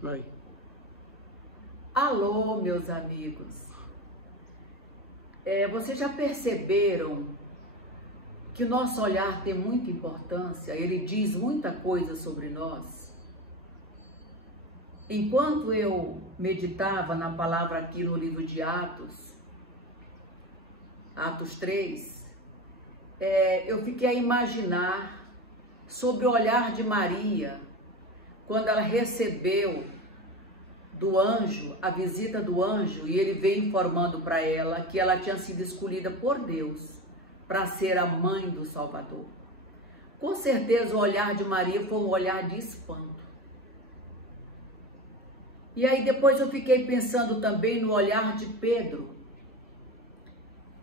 Vai. Alô, meus amigos. Vocês já perceberam que o nosso olhar tem muita importância? Ele diz muita coisa sobre nós. Enquanto eu meditava na palavra aqui no livro de Atos 3, eu fiquei a imaginar sobre o olhar de Maria, quando ela recebeu do anjo, a visita do anjo, e ele veio informando para ela que ela tinha sido escolhida por Deus para ser a mãe do Salvador. Com certeza o olhar de Maria foi um olhar de espanto. E aí depois eu fiquei pensando também no olhar de Pedro,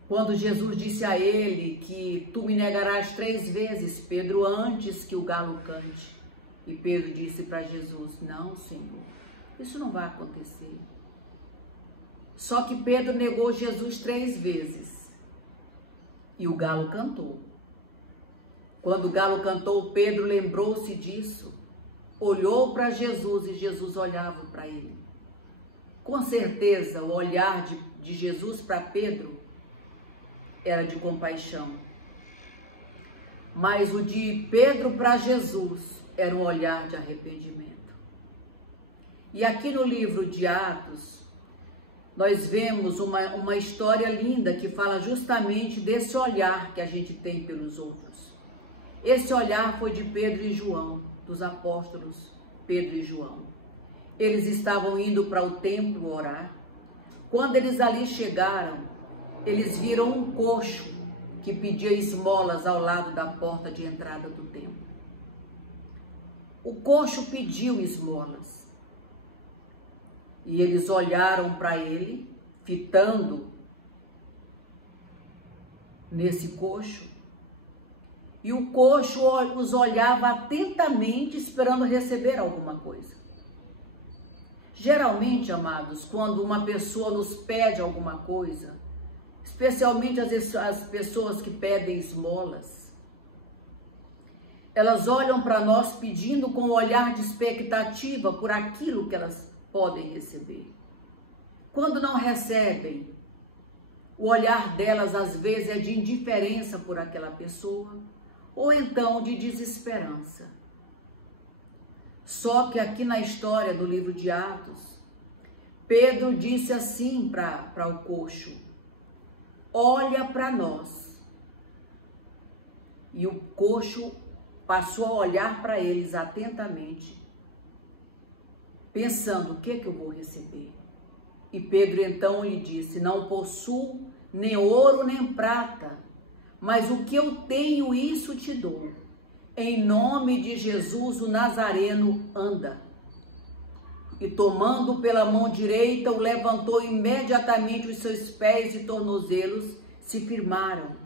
quando Jesus disse a ele que tu me negarás 3 vezes, Pedro, antes que o galo cante. E Pedro disse para Jesus, não, Senhor, isso não vai acontecer. Só que Pedro negou Jesus 3 vezes. E o galo cantou. Quando o galo cantou, Pedro lembrou-se disso. Olhou para Jesus e Jesus olhava para ele. Com certeza, o olhar de Jesus para Pedro era de compaixão. Mas o de Pedro para Jesus era um olhar de arrependimento. E aqui no livro de Atos, nós vemos uma história linda que fala justamente desse olhar que a gente tem pelos outros. Esse olhar foi de Pedro e João, dos apóstolos Pedro e João. Eles estavam indo para o templo orar. Quando eles ali chegaram, eles viram um coxo que pedia esmolas ao lado da porta de entrada do templo. O coxo pediu esmolas. E eles olharam para ele, fitando nesse coxo. E o coxo os olhava atentamente, esperando receber alguma coisa. Geralmente, amados, quando uma pessoa nos pede alguma coisa, especialmente as pessoas que pedem esmolas, elas olham para nós pedindo com um olhar de expectativa por aquilo que elas podem receber. Quando não recebem, o olhar delas às vezes é de indiferença por aquela pessoa, ou então de desesperança. Só que aqui na história do livro de Atos, Pedro disse assim para o coxo, olha para nós. E o coxo passou a olhar para eles atentamente, pensando, o que eu vou receber? E Pedro então lhe disse, não possuo nem ouro nem prata, mas o que eu tenho, isso te dou. Em nome de Jesus, o Nazareno, anda. E tomando pela mão direita, o levantou imediatamente, os seus pés e tornozelos se firmaram.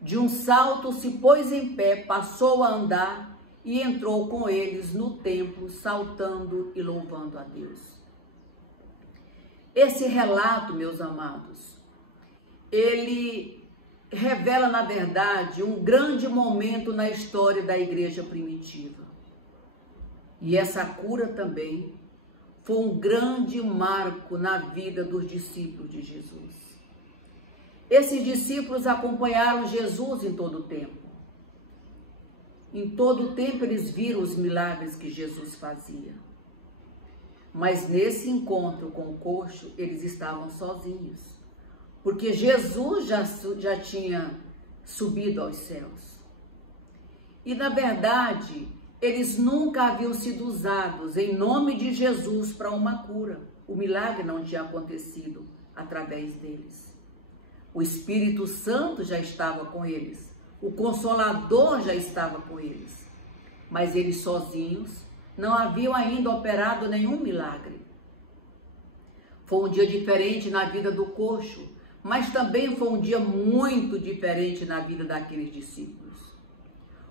De um salto se pôs em pé, passou a andar e entrou com eles no templo, saltando e louvando a Deus. Esse relato, meus amados, ele revela, na verdade, um grande momento na história da igreja primitiva. E essa cura também foi um grande marco na vida dos discípulos de Jesus. Esses discípulos acompanharam Jesus em todo o tempo. Em todo o tempo eles viram os milagres que Jesus fazia. Mas nesse encontro com o coxo, eles estavam sozinhos. Porque Jesus já tinha subido aos céus. E na verdade, eles nunca haviam sido usados em nome de Jesus para uma cura. O milagre não tinha acontecido através deles. O Espírito Santo já estava com eles. O Consolador já estava com eles. Mas eles sozinhos não haviam ainda operado nenhum milagre. Foi um dia diferente na vida do coxo, mas também foi um dia muito diferente na vida daqueles discípulos.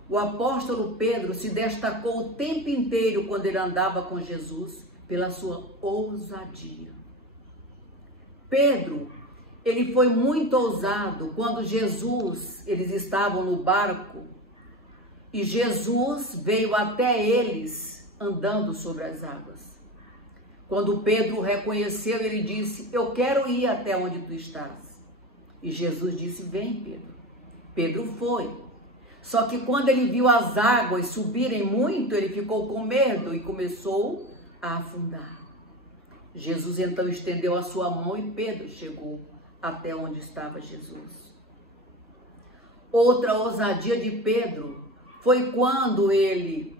O apóstolo Pedro se destacou o tempo inteiro quando ele andava com Jesus pela sua ousadia. Pedro, ele foi muito ousado quando eles estavam no barco e Jesus veio até eles andando sobre as águas. Quando Pedro o reconheceu, ele disse: eu quero ir até onde tu estás. E Jesus disse: vem, Pedro. Pedro foi. Só que quando ele viu as águas subirem muito, ele ficou com medo e começou a afundar. Jesus então estendeu a sua mão e Pedro chegou até onde estava Jesus. Outra ousadia de Pedro foi quando ele,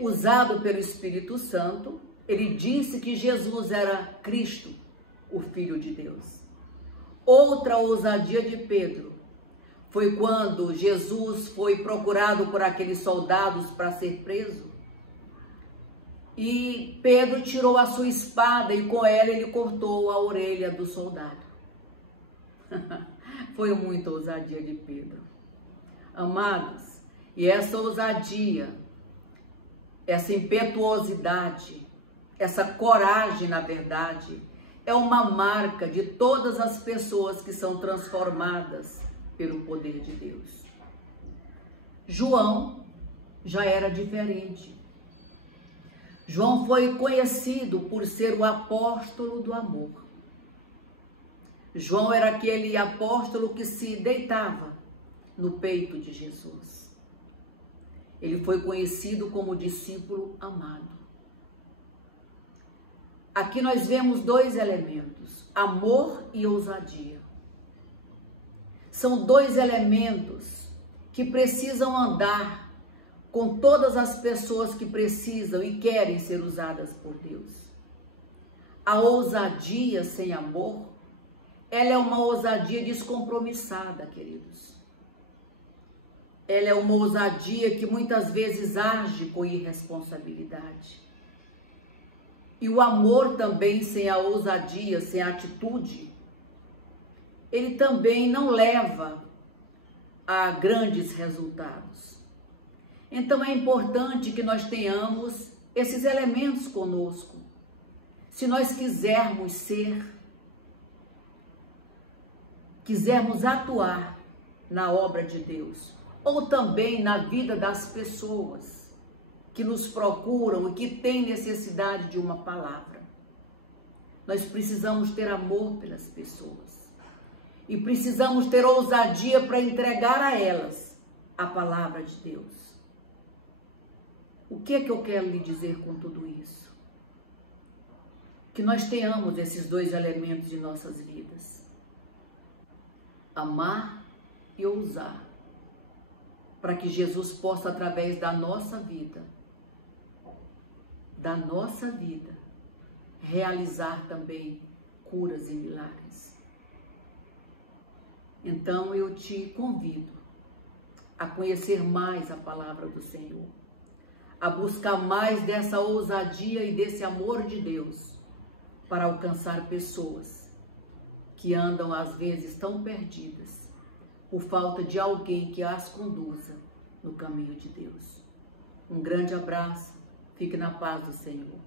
usado pelo Espírito Santo, ele disse que Jesus era Cristo, o Filho de Deus. Outra ousadia de Pedro foi quando Jesus foi procurado por aqueles soldados para ser preso. E Pedro tirou a sua espada e com ela ele cortou a orelha do soldado. Foi muita ousadia de Pedro. Amados, e essa ousadia, essa impetuosidade, essa coragem, na verdade, é uma marca de todas as pessoas que são transformadas pelo poder de Deus. João já era diferente. João foi conhecido por ser o apóstolo do amor. João era aquele apóstolo que se deitava no peito de Jesus. Ele foi conhecido como discípulo amado. Aqui nós vemos dois elementos, amor e ousadia. São dois elementos que precisam andar com todas as pessoas que precisam e querem ser usadas por Deus. A ousadia sem amor, ela é uma ousadia descompromissada, queridos. Ela é uma ousadia que muitas vezes age com irresponsabilidade. E o amor também sem a ousadia, sem a atitude, ele também não leva a grandes resultados. Então é importante que nós tenhamos esses elementos conosco. Se nós quisermos atuar na obra de Deus, ou também na vida das pessoas que nos procuram e que têm necessidade de uma palavra. Nós precisamos ter amor pelas pessoas e precisamos ter ousadia para entregar a elas a palavra de Deus. O que é que eu quero lhe dizer com tudo isso? Que nós tenhamos esses dois elementos em nossas vidas. Amar e ousar. Para que Jesus possa, através da nossa vida, realizar também curas e milagres. Então eu te convido a conhecer mais a palavra do Senhor, a buscar mais dessa ousadia e desse amor de Deus para alcançar pessoas que andam às vezes tão perdidas por falta de alguém que as conduza no caminho de Deus. Um grande abraço, fique na paz do Senhor.